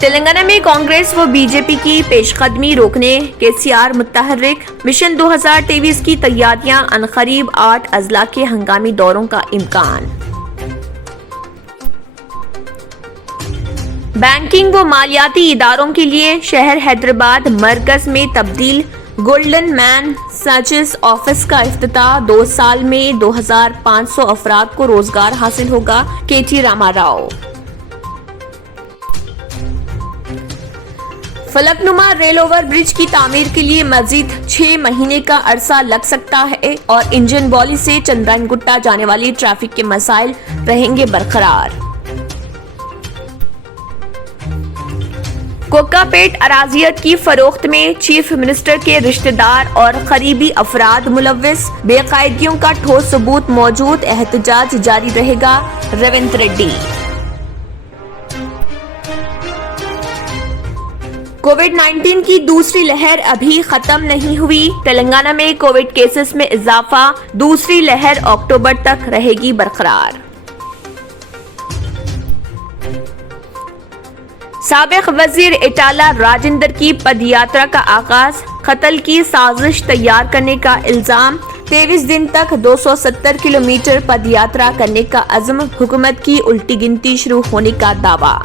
تلنگانہ میں کانگریس و B J پی کی پیشقدمی روکنے KCR متحرک مشن 2023 کی تیاریاں عنقریب 8 اضلاع کے ہنگامی دوروں کا امکان۔ بینکنگ و مالیاتی اداروں کے لیے شہر حیدرآباد مرکز میں تبدیل گولڈن مین سنچز آفس کا افتتاح۔ 2 سال میں 2500 افراد کو روزگار حاصل ہوگا۔ KT راما راؤ۔ فلک نما ریل اوور برج کی تعمیر کے لیے مزید 6 مہینے کا عرصہ لگ سکتا ہے اور انجن بالی سے چندرائن گٹا جانے والی ٹریفک کے مسائل رہیں گے برقرار۔ کوکا پیٹ اراضیات کی فروخت میں چیف منسٹر کے رشتہ دار اور قریبی افراد ملوث، بے قاعدگیوں کا ٹھوس ثبوت موجود، احتجاج جاری رہے گا۔ ریونت ریڈی۔ کووڈ-19 کی دوسری لہر ابھی ختم نہیں ہوئی۔ تلنگانہ میں کووڈ کیسز میں اضافہ، دوسری لہر اکتوبر تک رہے گی برقرار۔ سابق وزیر اٹالہ راجندر کی پد یاترا کا آغاز، قتل کی سازش تیار کرنے کا الزام، 23 دن تک 270 کلومیٹر پد یاترا کرنے کا عزم، حکومت کی الٹی گنتی شروع ہونے کا دعویٰ۔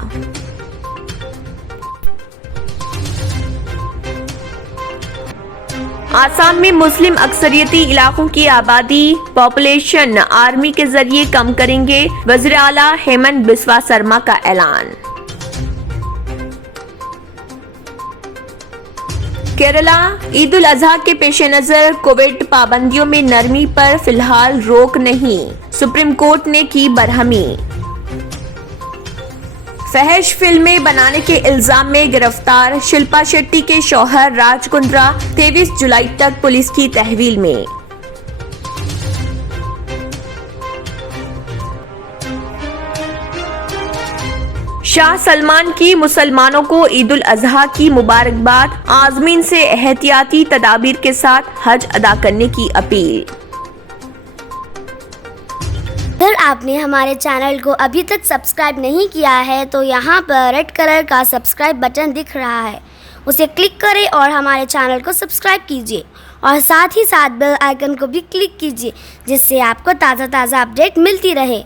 آسام میں مسلم اکثریتی علاقوں کی آبادی پاپولیشن آرمی کے ذریعے کم کریں گے، وزیر اعلیٰ ہیمنت بسوا سرما کا اعلان۔ کیرالہ عید الاضحیٰ کے پیش نظر کووڈ پابندیوں میں نرمی پر فی الحال روک نہیں، سپریم کورٹ نے کی برہمی۔ فحش فلمیں بنانے کے الزام میں گرفتار شلپا شیٹی کے شوہر راج کنڈرا 23 جولائی تک پولیس کی تحویل میں۔ شاہ سلمان کی مسلمانوں کو عید الاضحیٰ کی مبارکباد، عازمین سے احتیاطی تدابیر کے ساتھ حج ادا کرنے کی اپیل۔ اگر آپ نے ہمارے چینل کو ابھی تک سبسکرائب نہیں کیا ہے تو یہاں پر ریڈ کلر کا سبسکرائب بٹن دکھ رہا ہے، اسے کلک کریں اور ہمارے چینل کو سبسکرائب کیجیے اور ساتھ ہی ساتھ بیل آئیکن کو بھی کلک کیجیے، جس سے آپ کو تازہ اپڈیٹ ملتی رہے۔